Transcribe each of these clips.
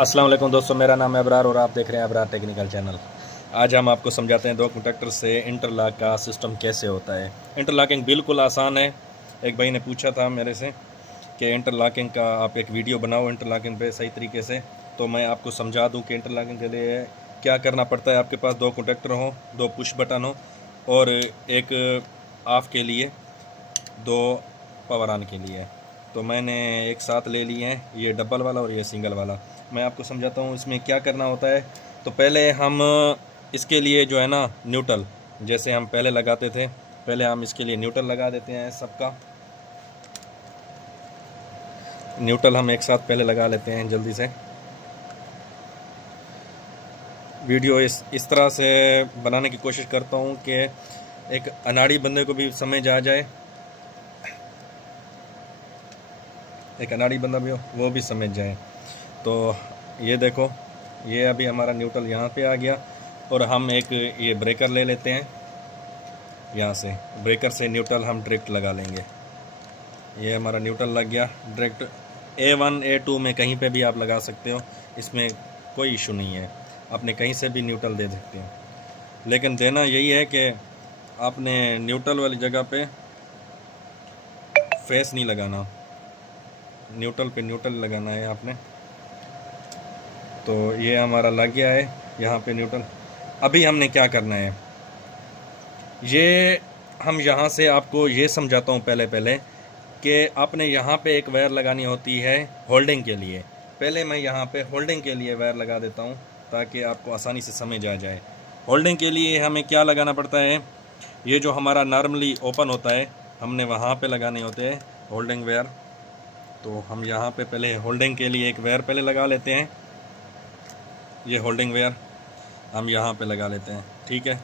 अस्सलाम वालेकुम दोस्तों, मेरा नाम है अबरार और आप देख रहे हैं अबरार टेक्निकल चैनल। आज हम आपको समझाते हैं दो कंडक्टर से इंटरलॉक का सिस्टम कैसे होता है। इंटरलॉकिंग बिल्कुल आसान है। एक भाई ने पूछा था मेरे से कि इंटरलॉकिंग का आप एक वीडियो बनाओ इंटरलॉकिंग पे सही तरीके से, तो मैं आपको समझा दूं कि इंटरलॉकिंग के लिए क्या करना पड़ता है। आपके पास दो कंडक्टर हों, दो पुश बटन हो और एक ऑफ के लिए, दो पावर ऑन के लिए। तो मैंने एक साथ ले लिए हैं, ये डबल वाला और ये सिंगल वाला। मैं आपको समझाता हूँ इसमें क्या करना होता है। तो पहले हम इसके लिए जो है ना न्यूट्रल, जैसे हम पहले लगाते थे, पहले हम इसके लिए न्यूट्रल लगा देते हैं। सबका न्यूट्रल हम एक साथ पहले लगा लेते हैं जल्दी से। वीडियो इस तरह से बनाने की कोशिश करता हूँ कि एक अनाड़ी बंदे को भी समझ आ जाए, एक अनाड़ी बंदा भी हो वो भी समझ जाए। तो ये देखो, ये अभी हमारा न्यूट्रल यहाँ पे आ गया और हम एक ये ब्रेकर ले लेते हैं। यहाँ से ब्रेकर से न्यूट्रल हम डायरेक्ट लगा लेंगे। ये हमारा न्यूट्रल लग गया डायरेक्ट। A1 A2 में कहीं पे भी आप लगा सकते हो, इसमें कोई इशू नहीं है। आपने कहीं से भी न्यूट्रल दे सकते हो, लेकिन देना यही है कि आपने न्यूट्रल वाली जगह पे फेस नहीं लगाना, न्यूट्रल पे न्यूट्रल लगाना है आपने। तो ये हमारा लग गया है यहाँ पे न्यूट्रल। अभी हमने क्या करना है, ये हम यहाँ से आपको ये समझाता हूँ पहले कि आपने यहाँ पे एक वायर लगानी होती है होल्डिंग के लिए। पहले मैं यहाँ पे होल्डिंग के लिए वायर लगा देता हूँ ताकि आपको आसानी से समझ आ जाए। होल्डिंग के लिए हमें क्या लगाना पड़ता है, ये जो हमारा नॉर्मली ओपन होता है हमने वहाँ पे लगाने होते हैं होल्डिंग वायर। तो हम यहाँ पे पहले होल्डिंग के लिए एक वायर पहले लगा लेते हैं। ये होल्डिंग वायर हम यहाँ पे लगा लेते हैं, ठीक है।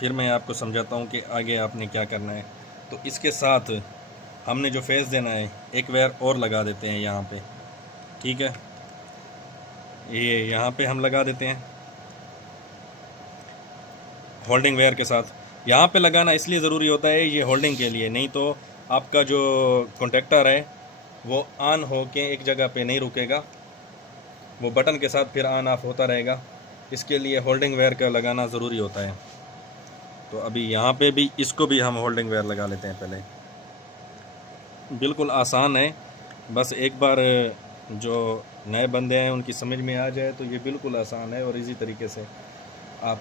फिर मैं आपको समझाता हूँ कि आगे आपने क्या करना है। तो इसके साथ हमने जो फेस देना है एक वायर और लगा देते हैं यहाँ पे, ठीक है। ये यहाँ पे हम लगा देते हैं होल्डिंग वायर के साथ। यहाँ पे लगाना इसलिए ज़रूरी होता है ये होल्डिंग के लिए, नहीं तो आपका जो कॉन्टैक्टर है वो ऑन हो के एक जगह पे नहीं रुकेगा, वो बटन के साथ फिर ऑन ऑफ होता रहेगा। इसके लिए होल्डिंग वायर का लगाना ज़रूरी होता है। तो अभी यहाँ पे भी इसको भी हम होल्डिंग वायर लगा लेते हैं पहले। बिल्कुल आसान है, बस एक बार जो नए बंदे हैं उनकी समझ में आ जाए तो ये बिल्कुल आसान है और इजी तरीके से आप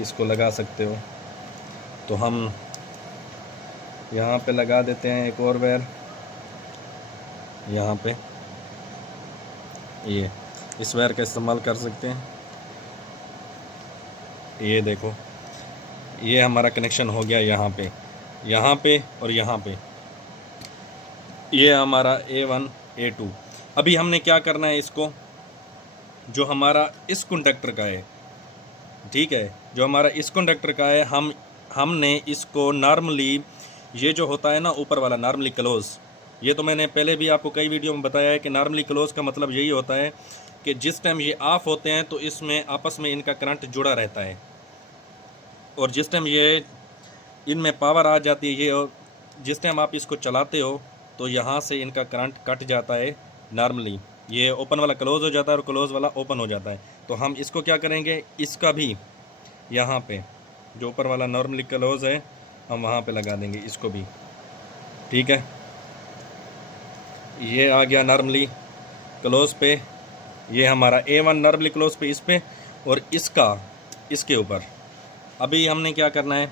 इसको लगा सकते हो। तो हम यहाँ पे लगा देते हैं एक और वायर यहाँ पे। ये इस वायर का इस्तेमाल कर सकते हैं। ये देखो, ये हमारा कनेक्शन हो गया यहाँ पे और यहाँ पे। ये हमारा A1 A2। अभी हमने क्या करना है, इसको जो हमारा इस कंडक्टर का है, ठीक है, जो हमारा इस कंडक्टर का है, हमने इसको नॉर्मली, ये जो होता है ना ऊपर वाला नॉर्मली क्लोज, ये तो मैंने पहले भी आपको कई वीडियो में बताया है कि नॉर्मली क्लोज का मतलब यही होता है कि जिस टाइम ये ऑफ होते हैं तो इसमें आपस में इनका करंट जुड़ा रहता है, और जिस टाइम ये इनमें पावर आ जाती है, ये जिस टाइम आप इसको चलाते हो तो यहाँ से इनका करंट कट जाता है। नॉर्मली ये ओपन वाला क्लोज़ हो जाता है और क्लोज़ वाला ओपन हो जाता है। तो हम इसको क्या करेंगे, इसका भी यहाँ पे जो ऊपर वाला नॉर्मली क्लोज़ है हम वहाँ पे लगा देंगे इसको भी, ठीक है। ये आ गया नॉर्मली क्लोज़ पे, ये हमारा A1 नॉर्मली क्लोज़ पे, इस पे और इसका इसके ऊपर। अभी हमने क्या करना है,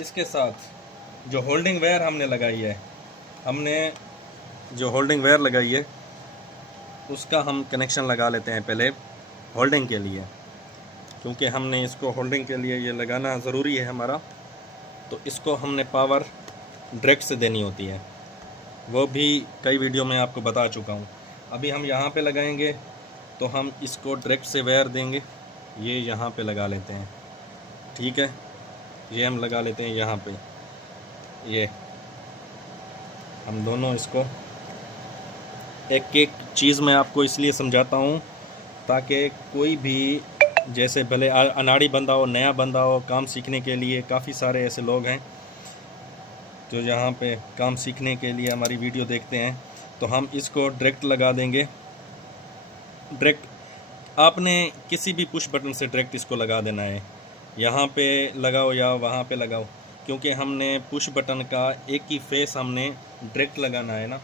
इसके साथ जो होल्डिंग वायर हमने लगाई है, हमने जो होल्डिंग वायर लगाई है उसका हम कनेक्शन लगा लेते हैं पहले होल्डिंग के लिए, क्योंकि हमने इसको होल्डिंग के लिए ये लगाना ज़रूरी है हमारा। तो इसको हमने पावर डायरेक्ट से देनी होती है, वो भी कई वीडियो में आपको बता चुका हूँ। अभी हम यहाँ पे लगाएंगे तो हम इसको डायरेक्ट से वायर देंगे, ये यहाँ पे लगा लेते हैं, ठीक है। ये हम लगा लेते हैं यहाँ पे, ये हम दोनों इसको एक एक चीज़ मैं आपको इसलिए समझाता हूँ ताकि कोई भी, जैसे भले अनाड़ी बंदा हो, नया बंदा हो, काम सीखने के लिए काफ़ी सारे ऐसे लोग हैं जो यहाँ पे काम सीखने के लिए हमारी वीडियो देखते हैं, तो हम इसको डायरेक्ट लगा देंगे डायरेक्ट आपने किसी भी पुश बटन से डायरेक्ट इसको लगा देना है, यहाँ पे लगाओ या वहाँ पे लगाओ, क्योंकि हमने पुश बटन का एक ही फेस हमने डायरेक्ट लगाना है ना,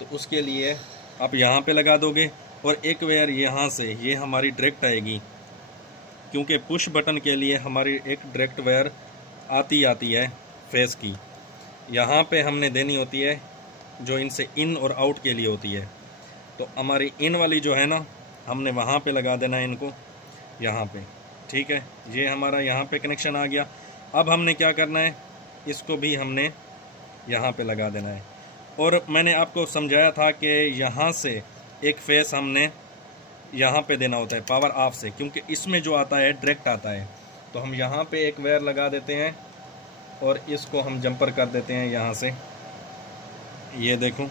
तो उसके लिए आप यहाँ पे लगा दोगे और एक वेयर यहाँ से ये हमारी डायरेक्ट आएगी, क्योंकि पुश बटन के लिए हमारी एक डायरेक्ट वेयर आती है फेस की, यहाँ पे हमने देनी होती है जो इनसे इन और आउट के लिए होती है। तो हमारी इन वाली जो है ना, हमने वहाँ पे लगा देना है इनको, यहाँ पे, ठीक है। ये हमारा यहाँ पे कनेक्शन आ गया। अब हमने क्या करना है, इसको भी हमने यहाँ पे लगा देना है। और मैंने आपको समझाया था कि यहाँ से एक फेस हमने यहाँ पे देना होता है पावर ऑफ से, क्योंकि इसमें जो आता है डायरेक्ट आता है। तो हम यहाँ पे एक वायर लगा देते हैं और इसको हम जंपर कर देते हैं यहाँ से, ये देखो,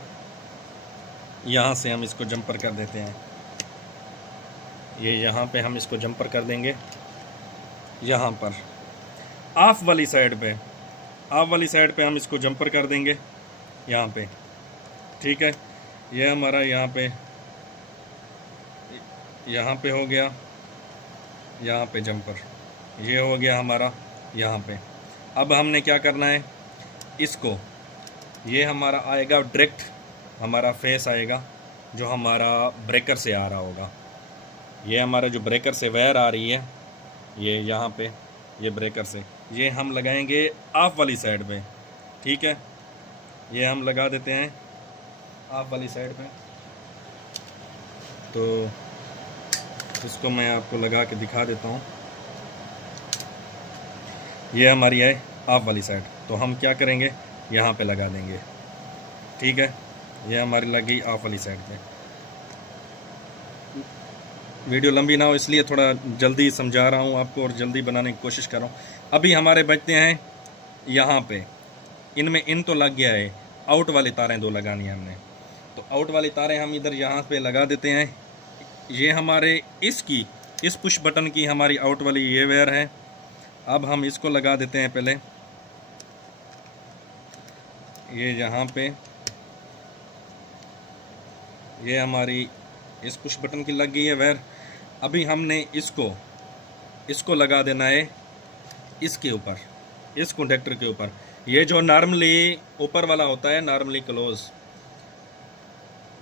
यहाँ से हम इसको जंपर कर देते हैं, ये यहाँ पे हम इसको जंपर कर देंगे। यहाँ पर ऑफ वाली साइड पे हम इसको जंपर कर देंगे यहाँ पे, ठीक है। ये हमारा यहाँ पे हो गया, यहाँ पे जंपर, ये हो गया हमारा यहाँ पे। अब हमने क्या करना है, इसको, ये हमारा आएगा डायरेक्ट, हमारा फेस आएगा जो हमारा ब्रेकर से आ रहा होगा। ये हमारा जो ब्रेकर से वायर आ रही है, ये यहाँ पे, ये ब्रेकर से, ये हम लगाएंगे ऑफ वाली साइड पे, ठीक है। ये हम लगा देते हैं ऑफ वाली साइड पे। तो इसको मैं आपको लगा के दिखा देता हूँ। ये हमारी है ऑफ वाली साइड, तो हम क्या करेंगे, यहाँ पे लगा देंगे, ठीक है। ये हमारी लग गई ऑफ वाली साइड पे। वीडियो लंबी ना हो इसलिए थोड़ा जल्दी समझा रहा हूँ आपको और जल्दी बनाने की कोशिश कर रहा हूँ। अभी हमारे बचते हैं यहाँ पे, इनमें इन तो लग गया है, आउट वाली तारें दो लगानी है हमने। तो आउट वाली तारें हम इधर यहाँ पे लगा देते हैं। ये हमारे इस पुश बटन की हमारी आउट वाली ये वायर है। अब हम इसको लगा देते हैं पहले, ये यहाँ पे, ये हमारी इस पुश बटन की लग गई है वायर। अभी हमने इसको लगा देना है इसके ऊपर, इस कंडक्टर के ऊपर। ये जो नॉर्मली ऊपर वाला होता है, नॉर्मली क्लोज,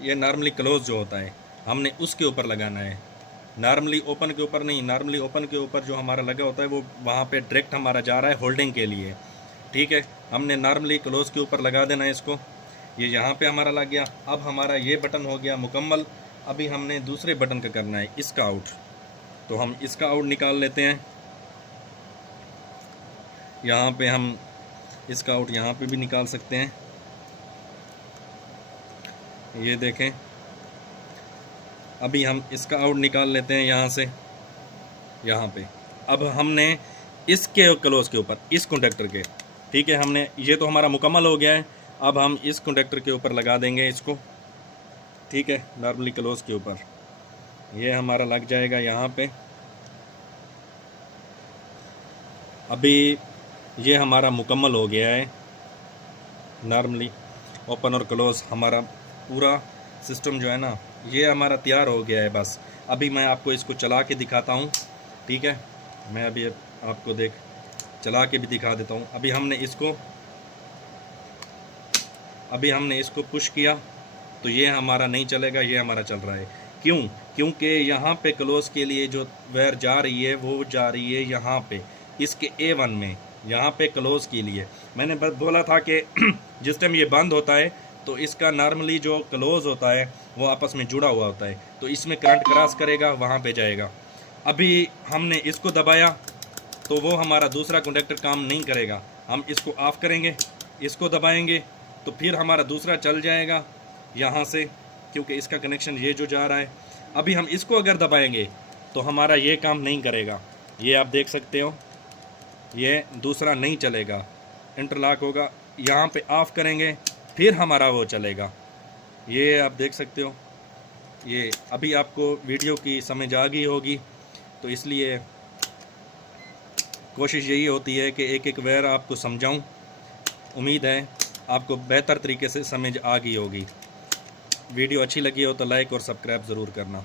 ये नॉर्मली क्लोज जो होता है, हमने उसके ऊपर लगाना है, नॉर्मली ओपन के ऊपर नहीं। नॉर्मली ओपन के ऊपर जो हमारा लगा होता है वो वहाँ पे डायरेक्ट हमारा जा रहा है होल्डिंग के लिए, ठीक है। हमने नॉर्मली क्लोज के ऊपर लगा देना है इसको। ये यहाँ पे हमारा लग गया। अब हमारा ये बटन हो गया मुकम्मल। अभी हमने दूसरे बटन का करना है, इसका आउट। तो हम इसका आउट निकाल लेते हैं। यहाँ पे हम इसका आउट यहाँ पे भी निकाल सकते हैं, ये देखें। अभी हम इसका आउट निकाल लेते हैं यहाँ से, यहाँ पे। अब हमने इसके क्लोज के ऊपर, इस कॉन्टैक्टर के, ठीक है, हमने, ये तो हमारा मुकम्मल हो गया है। अब हम इस कॉन्टैक्टर के ऊपर लगा देंगे इसको, ठीक है, नॉर्मली क्लोज के ऊपर। ये हमारा लग जाएगा यहाँ पे। अभी ये हमारा मुकम्मल हो गया है, नॉर्मली ओपन और क्लोज हमारा पूरा सिस्टम जो है ना, ये हमारा तैयार हो गया है। बस अभी मैं आपको इसको चला के दिखाता हूँ, ठीक है। मैं अभी आपको चला के भी दिखा देता हूँ। अभी हमने इसको पुश किया तो ये हमारा नहीं चलेगा, ये हमारा चल रहा है। क्यों? क्योंकि यहाँ पे क्लोज के लिए जो वायर जा रही है वो जा रही है यहाँ पे, इसके A1 में, यहाँ पे क्लोज के लिए। मैंने बस बोला था कि जिस टाइम ये बंद होता है तो इसका नॉर्मली जो क्लोज होता है वो आपस में जुड़ा हुआ होता है, तो इसमें करंट क्रॉस करेगा, वहाँ पे जाएगा। अभी हमने इसको दबाया तो वो हमारा दूसरा कंडक्टर काम नहीं करेगा। हम इसको ऑफ करेंगे, इसको दबाएंगे तो फिर हमारा दूसरा चल जाएगा यहाँ से, क्योंकि इसका कनेक्शन ये जो जा रहा है। अभी हम इसको अगर दबाएंगे तो हमारा ये काम नहीं करेगा। ये आप देख सकते हो, ये दूसरा नहीं चलेगा, इंटरलॉक होगा। यहाँ पे ऑफ करेंगे फिर हमारा वो चलेगा। ये आप देख सकते हो। ये अभी आपको वीडियो की समझ आ गई होगी, तो इसलिए कोशिश यही होती है कि एक एक वायर आपको समझाऊं। उम्मीद है आपको बेहतर तरीके से समझ आ गई होगी। वीडियो अच्छी लगी हो तो लाइक और सब्सक्राइब ज़रूर करना।